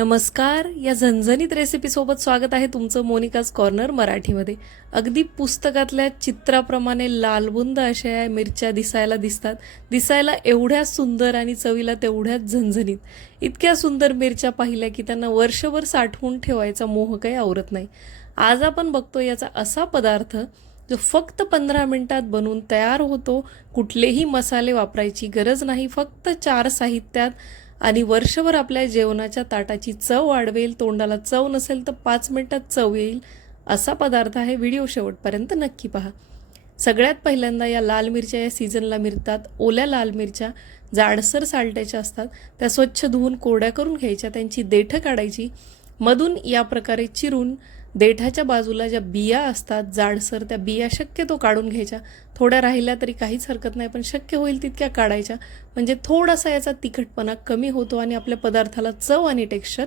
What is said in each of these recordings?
नमस्कार या झणझणीत रेसिपीसोबत स्वागत आहे तुमचं मोनिकाज कॉर्नर मराठीमध्ये. अगदी पुस्तकातल्या चित्राप्रमाणे लालबुंद अशा या मिरच्या दिसायला दिसतात. दिसायला एवढ्या सुंदर आणि चवीला तेवढ्याच झणझणीत. इतक्या सुंदर मिरच्या पाहिल्या की त्यांना वर्षभर साठवून ठेवायचा मोह काही आवरत नाही. आज आपण बघतो याचा असा पदार्थ जो फक्त पंधरा मिनटात बनवून तयार होतो. कुठलेही मसाले वापरायची गरज नाही. फक्त चार साहित्यात आणि वर्षभर आपल्या जेवणाच्या ताटाची चव वाढवेल तोंडाला चव नसेल तर पाच मिनटात चव येईल असा पदार्थ आहे व्हिडिओ शेवटपर्यंत नक्की पहा. सगळ्यात पहिल्यांदा या लाल मिरच्या या सीझनला मिळतात ओल्या लाल मिरच्या जाडसर सालट्याच्या असतात. त्या स्वच्छ धुवून कोरड्या करून घ्यायच्या. त्यांची देठं काढायची. मधून या प्रकारे चिरून देठाच्या बाजूला ज्या बिया असतात जाडसर त्या बिया शक्यतो काढून घ्यायच्या. थोड्या राहिल्या तरी काहीच हरकत नाही पण शक्य होईल तितक्या काढायच्या. म्हणजे थोडासा याचा तिखटपणा कमी होतो आणि आपल्या पदार्थाला चव आणि टेक्स्चर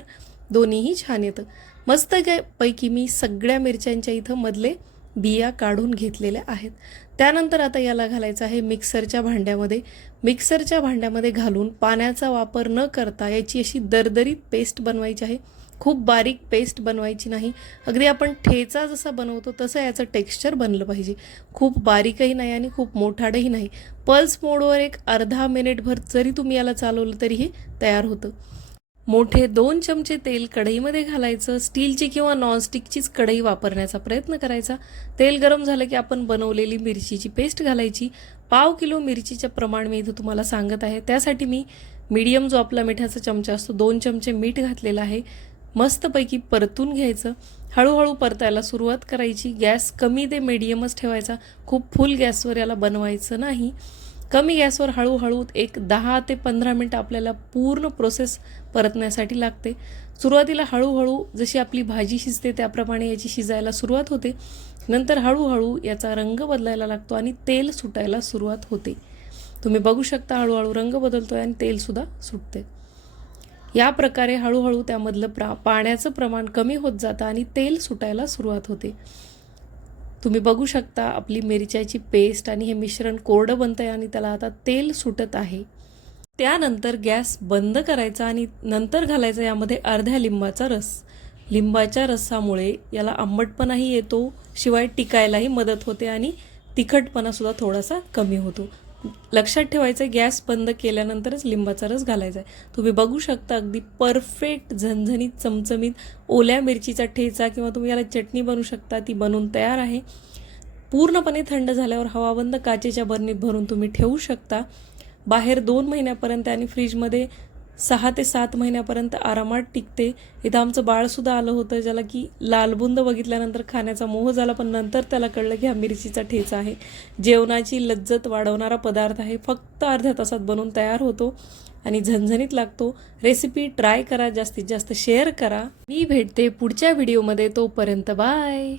दोन्हीही छान येतं. मस्त काय पैकी मी सगळ्या मिरच्यांच्या इथं मधले बिया काढून घेतलेल्या आहेत. त्यानंतर आता याला घालायचं आहे मिक्सरच्या भांड्यामध्ये. मिक्सरच्या भांड्यामध्ये घालून पाण्याचा वापर न करता याची अशी दरदरीत पेस्ट बनवायची आहे. खूप बारीक पेस्ट बनवायची नाही. अगदी आपण ठेचा जसा बनवतो तसं याचं टेक्स्चर बनलं पाहिजे. खूप बारीकही नाही आणि खूप मोठाडही नाही. पल्स मोडवर एक अर्धा मिनिटभर जरी तुम्ही याला चालवलं तरी हे तयार होतं. मोठे दोन चमचे तेल कढईमध्ये घालायचं. स्टीलची किंवा नॉनस्टिकचीच कढई वापरण्याचा प्रयत्न करायचा. तेल गरम झालं की आपण बनवलेली मिरचीची पेस्ट घालायची. पाव किलो मिरचीचं प्रमाण मी इथं तुम्हाला सांगत आहे. त्यासाठी मी मीडियम जो आपला मिठाचा चमचा असतो दोन चमचे मीठ घातलेलं आहे. मस्तपैकी परतून घ्यायचं. हळूहळू परतायला सुरुवात करायची. गॅस कमी ते मिडियमच ठेवायचा. खूप फुल गॅसवर याला बनवायचं नाही. कमी गॅसवर हळूहळू एक दहा ते पंधरा मिनटं आपल्याला पूर्ण प्रोसेस परतण्यासाठी लागते. सुरुवातीला हळूहळू जशी आपली भाजी शिजते त्याप्रमाणे याची शिजायला सुरुवात होते. नंतर हळूहळू याचा रंग बदलायला लागतो आणि तेल सुटायला सुरुवात होते. तुम्ही बघू शकता हळूहळू रंग बदलतो आहे आणि तेलसुद्धा सुटते. या प्रकारे हळूहळू त्यामधलं प्रा पाण्याचं प्रमाण कमी होत जातं आणि तेल सुटायला सुरुवात होते. तुम्ही बघू शकता आपली मिरच्याची पेस्ट आणि हे मिश्रण कोरडं बनतं आहे आणि त्याला आता तेल सुटत आहे. त्यानंतर गॅस बंद करायचा आणि नंतर घालायचा यामध्ये अर्ध्या लिंबाचा रस. लिंबाच्या रसामुळे याला आंबटपणाही येतो शिवाय टिकायलाही मदत होते आणि तिखटपणासुद्धा थोडासा कमी होतो. लक्षात ठेवायचं गॅस बंद केल्यानंतरच लिंबाचा रस घालायचा आहे तुम्ही बघू शकता अगदी परफेक्ट झणझणीत चमचमीत ओल्या मिरचीचा ठेचा किंवा तुम्ही याला चटणी बनवू शकता ती बनवून तयार आहे. पूर्णपणे थंड झाल्यावर हवाबंद काचेच्या बरणीत भरून तुम्ही ठेवू शकता. बाहेर दोन महिन्यापर्यंत आणि फ्रीजमध्ये सहा ते सात महिन्यापर्यंत आरामात टिकते. इथं आमचं बाळसुद्धा आलं होतं ज्याला की लालबुंद बघितल्यानंतर खाण्याचा मोह झाला पण नंतर त्याला कळलं की हा मिरचीचा ठेचा आहे. जेवणाची लज्जत वाढवणारा पदार्थ आहे. फक्त अर्ध्या तासात बनवून तयार होतो आणि झणझणीत लागतो. रेसिपी ट्राय करा जास्तीत जास्त शेअर करा. मी भेटते पुढच्या व्हिडिओमध्ये तोपर्यंत बाय.